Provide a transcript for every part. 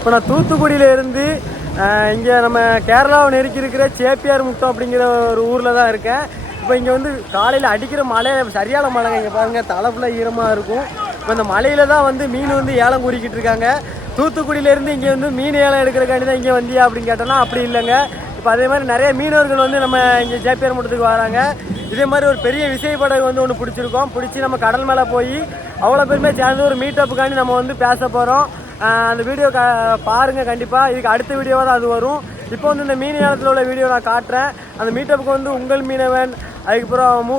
இப்போ நான் தூத்துக்குடியிலேருந்து இங்கே நம்ம கேரளாவை நெருக்கி இருக்கிற சேப்பியார் முட்டம் அப்படிங்கிற ஒரு ஊரில் தான் இருக்கேன். இப்போ இங்கே வந்து காலையில் அடிக்கிற மழை சரியான மழைங்க. இங்கே பாருங்க தலை ஃபுல்லாக ஈரமாக இருக்கும். இப்போ இந்த மலையில் தான் வந்து மீன் வந்து ஏலம் கூறிக்கிட்டு இருக்காங்க. தூத்துக்குடியிலேருந்து இங்கே வந்து மீன் ஏலம் எடுக்கிறக்காண்டி தான் இங்கே வந்தியா அப்படின்னு கேட்டோன்னா அப்படி இல்லைங்க. இப்போ அதே மாதிரி நிறைய மீனவர்கள் வந்து நம்ம இங்கே ஜேபிஆர் மட்டத்துக்கு வராங்க. இதே மாதிரி ஒரு பெரிய விசைப்படகு வந்து ஒன்று பிடிச்சிருக்கோம். பிடிச்சி நம்ம கடல் மேலே போய் அவ்வளோ பேருமே சேர்ந்து ஒரு மீட்டப்புக்காண்டி நம்ம வந்து பேச போகிறோம் அந்த வீடியோ க பாருங்கள் கண்டிப்பாக இதுக்கு அடுத்த வீடியோவாக தான் அது வரும். இப்போ வந்து இந்த மீன் ஏலத்தில் உள்ள வீடியோ நான் காட்டுறேன். அந்த மீட்டப்புக்கு வந்து உங்கள் மீனவன் அதுக்கப்புறம் மூ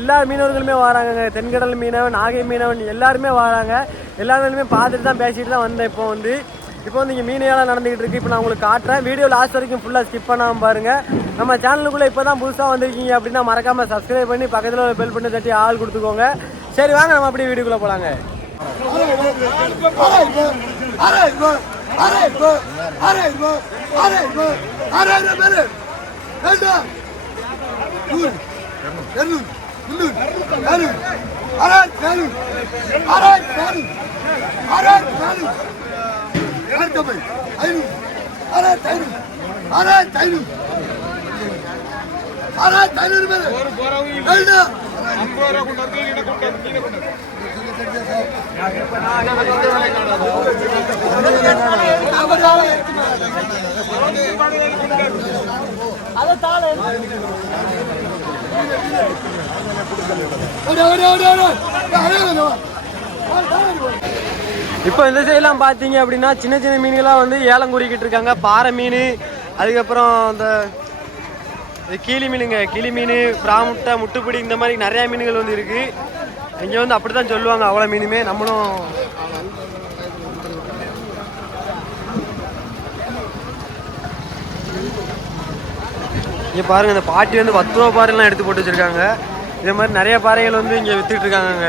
எல்லா மீனவர்களுமே வராங்க தென்கடல் மீனவன் நாகை மீனவன் எல்லாருமே வராங்க. எல்லாருமே பார்த்துட்டு தான் பேசிட்டு தான் வந்தேன் இப்போ வந்து. இப்போ வந்து இங்கே மீன் ஏலம் நடந்துகிட்டு இருக்கு. இப்போ நான் உங்களுக்கு காட்டுறேன். வீடியோ லாஸ்ட் வரைக்கும் ஃபுல்லாக ஸ்கிப் பண்ணாமல் பாருங்கள் நம்ம சேனலுக்குள்ளே இப்போ தான் புதுசாக வந்திருக்கீங்க அப்படின்னா மறக்காமல் சப்ஸ்கிரைப் பண்ணி பக்கத்தில் ஒரு பெல் பண்ணி தட்டி ஆள் கொடுத்துக்கோங்க. சரி வாங்க நம்ம அப்படியே வீடியோக்குள்ளே போகலாங்க 아래 임마 아래 임마 아래 임마 아래 임마 아래 임마 간다 눈 내눈 눈눈 나눈 아란 나눈 아란 나눈 아란 나눈 아르더벨 아이눈 아란 다이눈 아란 다이눈 아란 다이눈 ಮೇಲೆ 간다 안 보라고 난 끌리나 건다 니네 건다 இப்போ இந்த சைடெலாம் பார்த்தீங்க அப்படின்னா சின்ன சின்ன மீன்கள்லாம் வந்து ஏலம் கூறிக்கிட்டு இருக்காங்க. பாறை மீன் அதுக்கப்புறம் இந்த இது கீழி மீனுங்க. கிளி மீன் பிராமுட்டை முட்டுப்பிடி இந்த மாதிரி நிறையா மீன்கள் வந்து இருக்குது இங்கே வந்து அப்படி தான் சொல்லுவாங்க அவ்வளோ மீனுமே. நம்மளும் இங்கே பாருங்க இந்த பாட்டி வந்து பத்து ரூபா பாறைலாம் எடுத்து போட்டு வச்சிருக்காங்க. இதே மாதிரி நிறைய பாறைகள் வந்து இங்கே விற்றுட்டு இருக்காங்க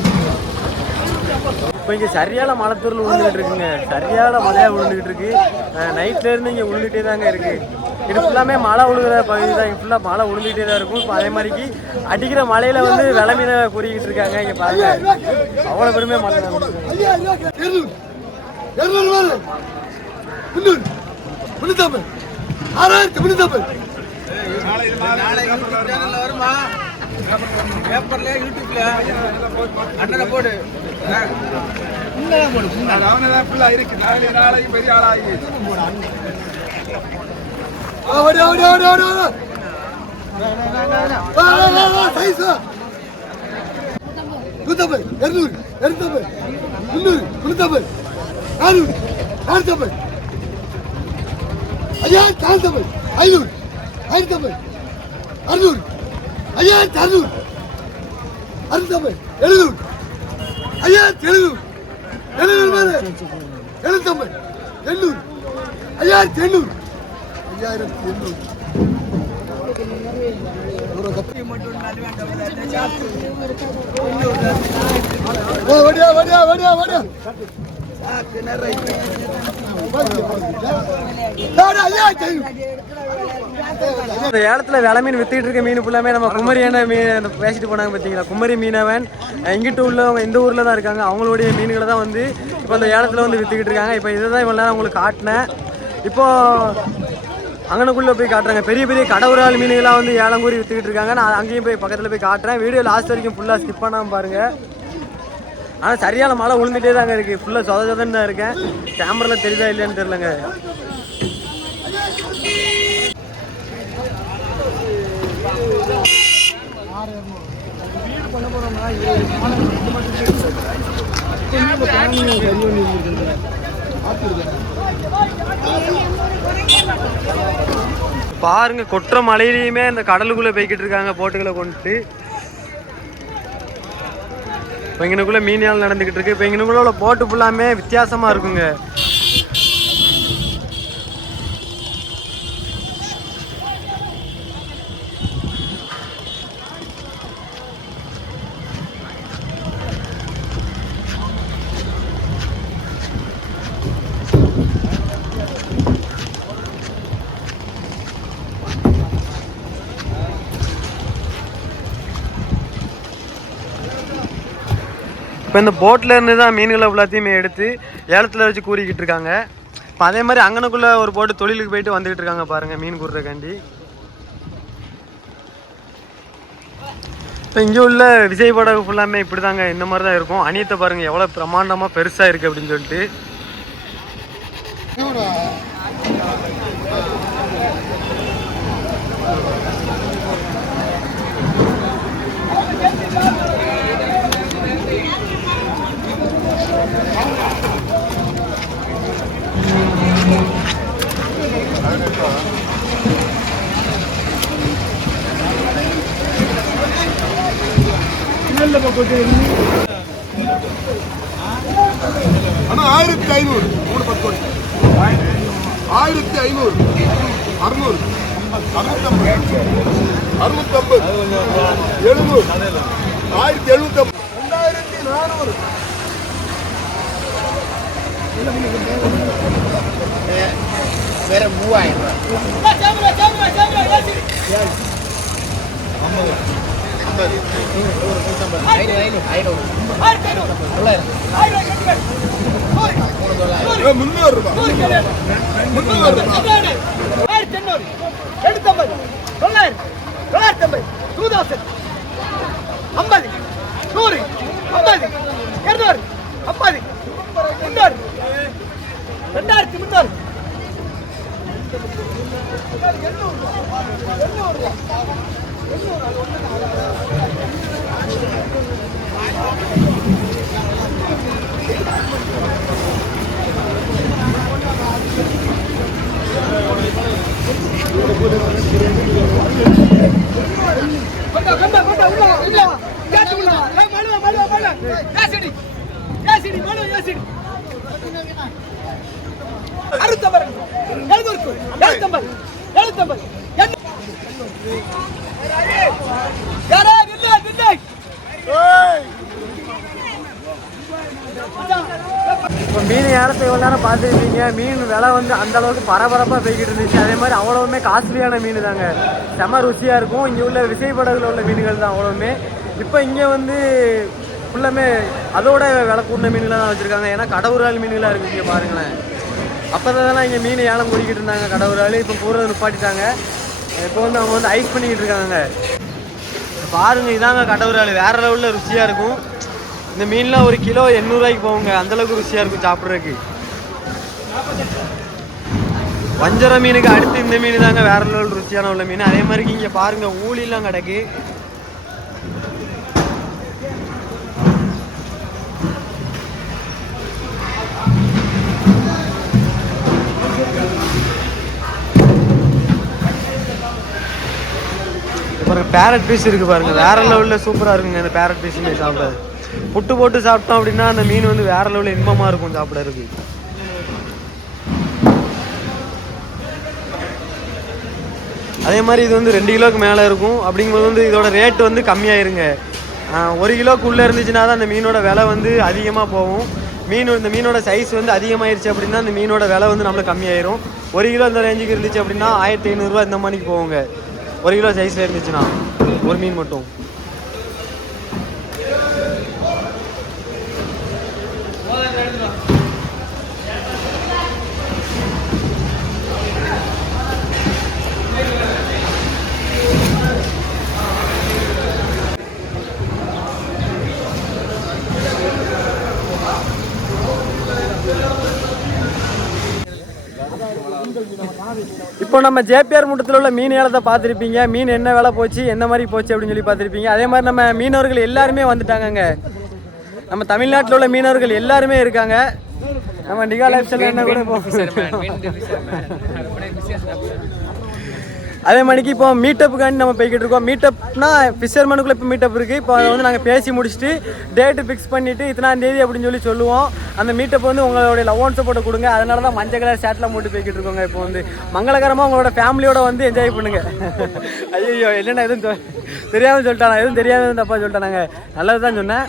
இப்போ இங்கே சரியான மழை விழுந்துகிட்டு இருக்குங்க. சரியான மழையாக விழுந்துகிட்டு இருக்கு. நைட்லேருந்து இங்கே விழுந்துகிட்டே தாங்க இருக்கு. இது ஃபுல்லாமே மழை விழுகிற பகுதி தான். இங்கே ஃபுல்லாக மழை விழுந்துகிட்டே தான் இருக்கும். இப்போ அதே மாதிரிக்கு அடிக்கிற மழையில வந்து விலை மீனை கூறிக்கிட்டு இருக்காங்க. இங்கே பாருங்க. அவ்வளோ பெருமே மழை தான் பேப்பர்ல யூடியூப்ல அண்ணனை போடு. அவனதான் பிள்ளை இருக்கு நாளை நாளைக்கு பெரிய ஆளாகி நூத்தம்பது இருநூறு இருநூத்தம்பது முந்நூறு முன்னூத்தம்பது நானூறு நானூத்தம்பது ஐயாயிரத்தி நானூத்தம்பது ஐநூறு ஐநூத்தம்பது அறுநூறு. ஐயாயிரத்தி அறுநூறு அறுநூத்தம்பது எழுநூறு ஐயா தெலுங்கு. தெலுங்கு மேலே எழுநூத்தம்பது எண்ணூறு. ஐயாயிரத்தி எண்ணூறு. ஐயாயிரத்தி எண்ணூறு. வடியா வடியா வடியா வடியா இந்த ஏலத்துல விலை மீன் வித்துக்கிட்டு இருக்க மீன் ஃபுல்லாமே நம்ம குமரியான மீன் அந்த பேசிட்டு போனாங்க பார்த்தீங்களா? குமரி மீனவன். இங்கிட்டு உள்ளவங்க இந்த ஊரில் தான் இருக்காங்க. அவங்களுடைய மீன்களை தான் வந்து இப்போ அந்த ஏலத்தில் வந்து வித்துக்கிட்டு இருக்காங்க. இப்போ இதை தான் இவ்வளோ உங்களுக்கு காட்டினேன் இப்போது அங்கனக்குள்ளே போய் காட்டுறாங்க. பெரிய பெரிய கடவுரால் மீன்களாக வந்து ஏலம் கூறி வித்துக்கிட்டு இருக்காங்க. நான் அங்கேயும் போய் பக்கத்தில் போய் காட்டுறேன். வீடியோ லாஸ்ட் வரைக்கும் ஃபுல்லாக ஸ்கிப் பண்ணாமல் பாருங்கள் ஆனால் சரியான மழை விழுந்துட்டே தாங்க இருக்குது ஃபுல்லாக சொத சொதன்னு தான் இருக்கேன். கேமரில் தெரியுதா இல்லையான்னு தெரிலங்க பாருங்க கொட்டுற மலையிலையுமே இந்த கடலுக்குள்ளே போய்கிட்டு இருக்காங்க போட்டுகளை கொண்டுட்டு இப்போ இங்கனுக்குள்ளே மீன் ஏலம் நடந்துக்கிட்டு இருக்கு. இப்போ இங்கனுக்குள்ளே உள்ள போட்டு ஃபுல்லாமே வித்தியாசமாக இருக்குங்க. இப்போ இந்த போட்டில் இருந்து தான் மீன்களை எல்லாத்தையுமே எடுத்து ஏலத்தில் வச்சு கூறிக்கிட்டு இருக்காங்க. இப்போ அதே மாதிரி அங்கனக்குள்ளே ஒரு போட்டு தொழிலுக்கு போயிட்டு வந்துக்கிட்டு இருக்காங்க பாருங்கள் மீன் கூறுறக்காண்டி இப்போ இங்கே உள்ள விஜய் படகு ஃபுல்லாமே இப்படி தாங்க இந்த மாதிரி தான் இருக்கும். அணியத்தை பாருங்கள் எவ்வளோ பிரமாண்டமாக பெருசாக இருக்குது அப்படின்னு சொல்லிட்டு. ஆனா ஆயிரத்தி ஐநூறு. மூணு பத்து கோடி. ஆயிரத்தி ஐநூறு. அறுநூறு. அறுநூத்தம்பது. அறுநூத்தம்பது. எழுநூறு. ஆயிரத்தி எழுநூத்தம்பது. ரெண்டாயிரத்தி நானூறு. வேற மூவாயிரம் ஏ, முந்நூறு ரூபாய் முந்நூறு ரூபாய் ஆயிரத்தி எண்ணூறு எழுநூத்தம்பது தொள்ளாயிரம் தொள்ளாயிரத்தி ஐம்பது டூ தௌசண்ட் ஐம்பது நூறு இப்போ மீன் ஏலத்தை இவ்வளோ நேரம் பார்த்துருக்கீங்க. மீன் விலை வந்து அந்த அளவுக்கு பரபரப்பாக போய்கிட்டு இருந்துச்சு. அதே மாதிரி அவ்வளவுமே காஸ்ட்லியான மீன் தாங்க செம ருசியாக இருக்கும். இங்கே உள்ள விசைப்படகுல உள்ள மீன்கள் தான் அவ்வளவுமே. இப்போ இங்கே வந்து ஃபுல்லாமே அதோட விலை கூடின மீன்களாக தான் வச்சுருக்காங்க. ஏன்னா கடவுரால் மீன்களாக இருக்குது இங்கே பாருங்களேன். அப்போ தான் இங்கே மீன் ஏலம் கூடிக்கிட்டு இருந்தாங்க. கடவுரால் இப்போ பூரா நிப்பாட்டிட்டாங்க. இப்போ வந்து அவங்க வந்து ஐஸ் பண்ணிக்கிட்டு இருக்காங்க. பாருங்க இதாங்க கடவுரால் வேற லெவலில் ருசியாக இருக்கும். இந்த மீன்லாம் ஒரு கிலோ எண்ணூறுவாய்க்கு போகுங்க. அந்தளவுக்கு ருசியாக இருக்கும் சாப்பிட்றதுக்கு. வஞ்சர மீனுக்கு அடுத்து இந்த மீன் தாங்க வேற லெவல் ருசியான உள்ள மீன். அதே மாதிரி இங்கே பாருங்க ஊழிலாம் கிடக்கு. ஒரு பேரட் பீஸ் இருக்கு பாருங்க. வேற லெவலில் சூப்பராக இருக்குங்க இந்த பேரட் பீஸுமே சாப்பிட புட்டு போட்டு சாப்பிட்டோம் அப்படின்னா அந்த மீன் வந்து வேற லெவலில் இன்பமாக இருக்கும் சாப்பிடறதுக்கு. அதே மாதிரி இது வந்து ரெண்டு கிலோக்கு மேலே இருக்கும். அப்படிங்கும்போது வந்து இதோட ரேட்டு வந்து கம்மியாயிருங்க. ஒரு கிலோக்கு உள்ளே இருந்துச்சுன்னா தான் அந்த மீனோட விலை வந்து அதிகமாக போகும். மீன் இந்த மீனோட சைஸ் வந்து அதிகமாயிருச்சு அப்படின்னா அந்த மீனோட விலை வந்து நம்மளுக்கு கம்மியாயிரும். ஒரு கிலோ இந்த ரேஞ்சுக்கு இருந்துச்சு அப்படின்னா ஆயிரத்தி ஐநூறுரூவா இந்த மணிக்கு போவோங்க ஒரு கிலோ சைஸில் இருந்துச்சுன்னா ஒரு மீன் மட்டும். இப்போ நம்ம ஜேபிஆர் முட்டத்தில் உள்ள மீன் ஏலத்தை பார்த்துருப்பீங்க மீன் என்ன வேலை போச்சு என்ன மாதிரி போச்சு அப்படின்னு சொல்லி பார்த்துருப்பீங்க அதே மாதிரி நம்ம மீனவர்கள் எல்லாருமே வந்துட்டாங்கங்க நம்ம தமிழ்நாட்டில் உள்ள மீனவர்கள் எல்லாருமே இருக்காங்க நம்ம நிகா லைஃப் ஸ்டைல் என்ன கூட போகும் அதே மணிக்கு இப்போ மீட்டப்புக்காண்டி நம்ம போய்கிட்டு இருக்கோம். மீட்டப்னா ஃபிஷர்மனுக்குள்ளே இப்போ மீட்டப் இருக்குது இப்போ அதை வந்து நாங்கள் பேசி முடிச்சுட்டு டேட்டு ஃபிக்ஸ் பண்ணிவிட்டு இத்தனாம் தேதி அப்படின்னு சொல்லி சொல்லுவோம். அந்த மீட்டப் வந்து உங்களுடைய லவ் ஒன் சப்போர்ட்டை கொடுங்க. அதனால தான் மஞ்சள் கலர் ஷர்ட்டில் போட்டு போய்கிட்டு இருக்கோங்க இப்போ வந்து. மங்களகரமாக உங்களோட ஃபேமிலியோட வந்து என்ஜாய் பண்ணுங்க. ஐயோ என்னென்ன எதுவும் தெரியாமல் சொல்லிட்டானா? எதுவும் தெரியாமல் தப்பா சொல்லிட்டானாங்க? நல்லது தான் சொன்னேன்.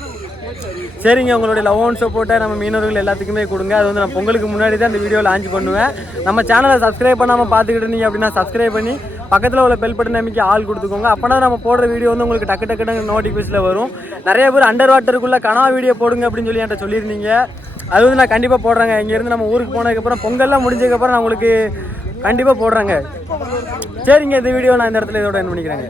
சரிங்க உங்களுடைய லவ் அண்ட் சப்போர்ட்டை நம்ம மீனவர்கள் எல்லாத்துக்குமே கொடுங்க. அது வந்து நான் பொங்கலுக்கு முன்னாடி தான் இந்த வீடியோ லான்ச் பண்ணுவேன். நம்ம சேனலை சப்ஸ்கிரைப் பண்ணாமல் பார்த்துக்கிட்டு இருந்தீங்க அப்படின்னா சப்ஸ்கிரைப் பண்ணி பக்கத்தில் உள்ள பெல் பட்டன் ஆள் கொடுத்துக்கோங்க. அப்போனா நம்ம போடுற வீடியோ வந்து உங்களுக்கு டக்கு டக்குன்னு நோட்டிஃபிகேஷனில் வரும். நிறைய பேர் அண்டர் வாட்டருக்குள்ளே கனா வீடியோ போடுங்க அப்படின்னு சொல்லி என்கிட்ட சொல்லியிருந்தீங்க. அது வந்து நான் கண்டிப்பாக போடுறேங்க. இங்கேருந்து நம்ம ஊருக்கு போனதுக்கப்புறம் பொங்கல்லாம் முடிஞ்சதுக்கப்புறம் நான் உங்களுக்கு கண்டிப்பாக போடுறேங்க. சரிங்க இந்த வீடியோ நான் இந்த இடத்துல இதோட என்ன பண்ணிக்கிறேங்க.